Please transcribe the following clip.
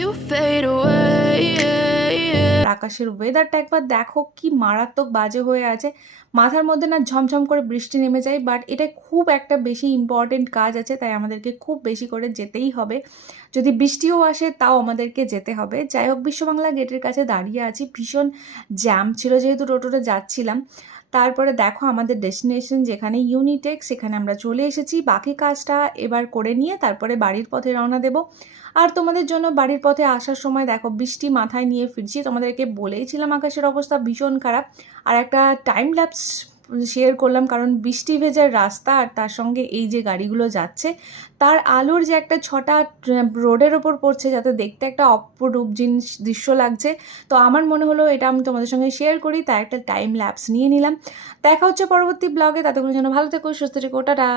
you fade away. আকাশের ওয়েদারটা একবার দেখো কি মারাত্মক বাজে হয়ে আছে, মাথার মধ্যে না ঝমঝম করে বৃষ্টি নেমে যায়, বাট এটা খুব একটা বেশি ইম্পর্টেন্ট কাজ আছে, তাই আমাদেরকে খুব বেশি করে যেতেই হবে। যদি বৃষ্টিও আসে তাও আমাদেরকে যেতে হবে। যাই হোক, বিশ্ববাংলা গেটের কাছে দাঁড়িয়ে আছি, ভীষণ জ্যাম ছিল যেহেতু টোটোতে যাচ্ছিলাম। তারপরে দেখো আমাদের ডেস্টিনেশন যেখানে ইউনিটেক, সেখানে আমরা চলে এসেছি। বাকি কাজটা এবার করে নিয়ে তারপরে বাড়ির পথে রওনা দেব। আর তোমাদের জন্য বাড়ির পথে আসার সময় দেখো বৃষ্টি মাথায় নিয়ে ফিরছি, তোমাদেরকে বলেইছিলাম আকাশের অবস্থা ভীষণ খারাপ। আর একটা টাইম ল্যাপস শেয়ার করলাম, কারণ বৃষ্টি ভেজার রাস্তা আর তার সঙ্গে এই যে গাড়িগুলো যাচ্ছে তার আলোর যে একটা ছটা রোডের ওপর পড়ছে, যাতে দেখতে একটা অপরূপ জিনিস দৃশ্য লাগছে। তো আমার মনে হলো এটা আমি তোমাদের সঙ্গে শেয়ার করি, তাই একটা টাইম ল্যাপস নিয়ে নিলাম। দেখা হচ্ছে পরবর্তী ব্লগে, ততক্ষণের জন্য ভালো থেকো, সুস্থ থেকো, টাটা।